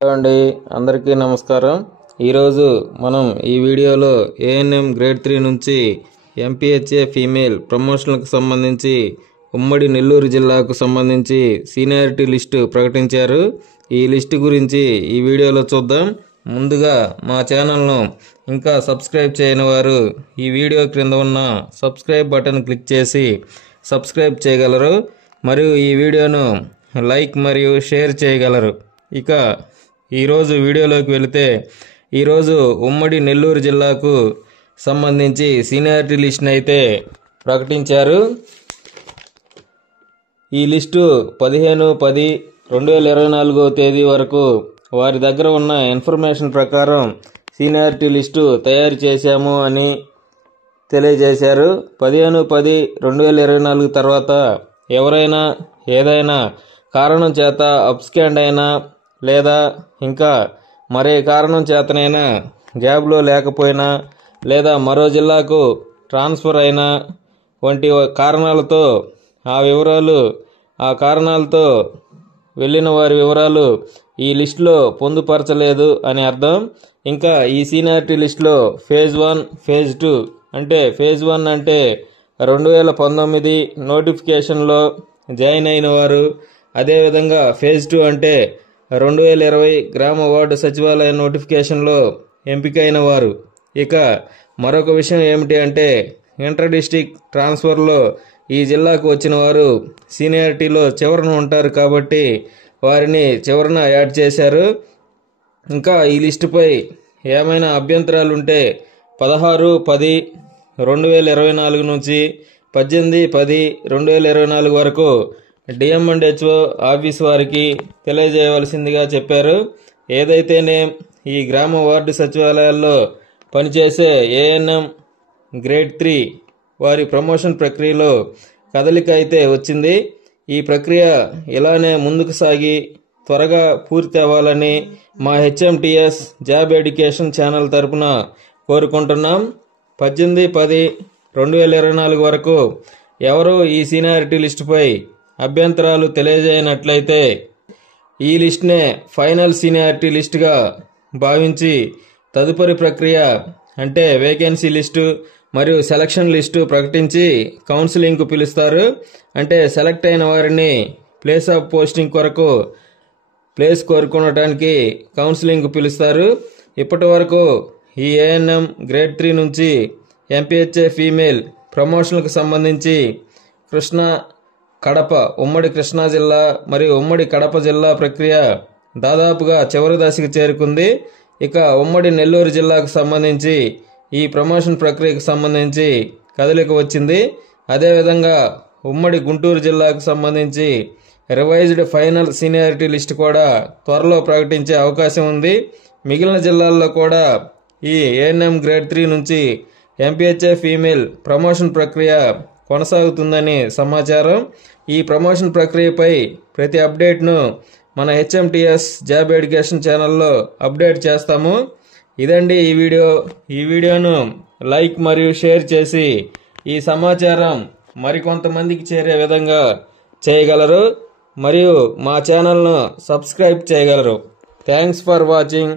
అండి అందరికీ నమస్కారం। ఈరోజు మనం ఈ వీడియోలో ఏఎన్ఎం గ్రేడ్ 3 నుంచి ఎంపీహెచ్ఏ ఫీమేల్ ప్రమోషన్లకు సంబంధించి ఉమ్మడి నెల్లూరు జిల్లాకు సంబంధించి సీనియారిటీ లిస్టు ప్రకటించారు। ఈ లిస్టు గురించి ఈ వీడియోలో చూద్దాం। ముందుగా మా ఛానల్ను ఇంకా సబ్స్క్రైబ్ చేయని వారు ఈ వీడియో క్రింద ఉన్న సబ్స్క్రైబ్ బటన్ క్లిక్ చేసి సబ్స్క్రైబ్ చేయగలరు మరియు ఈ వీడియోను లైక్ మరియు షేర్ చేయగలరు। ఇక ఈరోజు వీడియోలోకి వెళితే ఈరోజు ఉమ్మడి నెల్లూరు జిల్లాకు సంబంధించి సీనియారిటీ లిస్ట్ని అయితే ప్రకటించారు। ఈ లిస్టు 15/10/2024 తేదీ వరకు వారి దగ్గర ఉన్న ఇన్ఫర్మేషన్ ప్రకారం సీనియారిటీ లిస్టు తయారు చేశాము అని తెలియజేశారు। 15/10/2024 తర్వాత ఎవరైనా ఏదైనా కారణం చేత అబ్స్కాండ్ అయినా లేదా ఇంకా మరే కారణం చేతనైనా జాబ్లో లేకపోయినా లేదా మరో జిల్లాకు ట్రాన్స్ఫర్ అయినా వంటి కారణాలతో ఆ కారణాలతో వెళ్ళిన వారి వివరాలు ఈ లిస్టులో పొందుపరచలేదు అని అర్థం। ఇంకా ఈ సీనియారిటీ లిస్టులో ఫేజ్ 1 ఫేజ్ 2 అంటే ఫేజ్ 1 అంటే 2019 నోటిఫికేషన్లో జాయిన్ అయిన వారు, అదేవిధంగా ఫేజ్ 2 అంటే 2020 గ్రామ వార్డు సచివాలయ నోటిఫికేషన్లో ఎంపికైన వారు। ఇక మరొక విషయం ఏమిటి అంటే ఇంటర్ డిస్ట్రిక్ట్ ట్రాన్స్ఫర్లో ఈ జిల్లాకు వచ్చిన వారు సీనియారిటీలో చివరన ఉంటారు కాబట్టి వారిని చివరన యాడ్ చేశారు। ఇంకా ఈ లిస్టుపై ఏమైనా అభ్యంతరాలు ఉంటే 16/10/2024 నుంచి 18/10/2024 వరకు డిఎంఎండ్హెచ్ఓ ఆఫీస్ వారికి తెలియజేయవలసిందిగా చెప్పారు। ఏదైతేనే ఈ గ్రామ వార్డు సచివాలయాల్లో పనిచేసే ఏఎన్ఎం గ్రేడ్ 3 వారి ప్రమోషన్ ప్రక్రియలో కదలిక అయితే వచ్చింది। ఈ ప్రక్రియ ఇలానే ముందుకు సాగి త్వరగా పూర్తి అవ్వాలని మా హెచ్ఎంటిఎస్ జాబ్ ఎడ్యుకేషన్ ఛానల్ తరపున కోరుకుంటున్నాం। 18/10/2024 వరకు ఎవరు ఈ సీనియారిటీ లిస్టుపై అభ్యంతరాలు తెలియజేయనట్లయితే ఈ లిస్ట్నే ఫైనల్ సీనియారిటీ లిస్టుగా భావించి తదుపరి ప్రక్రియ అంటే వేకెన్సీ లిస్టు మరియు సెలక్షన్ లిస్టు ప్రకటించి కౌన్సిలింగ్కు పిలుస్తారు। అంటే సెలెక్ట్ అయిన వారిని ప్లేస్ ఆఫ్ పోస్టింగ్ కొరకు ప్లేస్ కోరుకోవడానికి కౌన్సిలింగ్కు పిలుస్తారు। ఇప్పటి వరకు ఈ ఏఎన్ఎం గ్రేడ్ 3 నుంచి ఎంపీహెచ్ఏ ఫీమేల్ ప్రమోషన్లకు సంబంధించి కృష్ణా, కడప, ఉమ్మడి కృష్ణా జిల్లా మరియు ఉమ్మడి కడప జిల్లా ప్రక్రియ దాదాపుగా చివరి దశకు చేరుకుంది। ఇక ఉమ్మడి నెల్లూరు జిల్లాకు సంబంధించి ఈ ప్రమోషన్ ప్రక్రియకు సంబంధించి కదలిక వచ్చింది। అదేవిధంగా ఉమ్మడి గుంటూరు జిల్లాకు సంబంధించి రివైజ్డ్ ఫైనల్ సీనియారిటీ లిస్ట్ కూడా త్వరలో ప్రకటించే అవకాశం ఉంది। మిగిలిన జిల్లాల్లో కూడా ఈ ఏఎన్ఎం గ్రేడ్ 3 నుంచి ఎంపీహెచ్ఏ ఫీమేల్ ప్రమోషన్ ప్రక్రియ కొనసాగుతుందని సమాచారం। ఈ ప్రమోషన్ ప్రక్రియపై ప్రతి అప్డేట్ను మన హెచ్ఎంటిఎస్ జాబ్ ఎడ్యుకేషన్ ఛానల్లో అప్డేట్ చేస్తాము। ఇదండి ఈ వీడియోను లైక్ మరియు షేర్ చేసి ఈ సమాచారం మరికొంతమందికి చేరే విధంగా చేయగలరు మరియు మా ఛానల్ను సబ్స్క్రైబ్ చేయగలరు। Thanks for watching.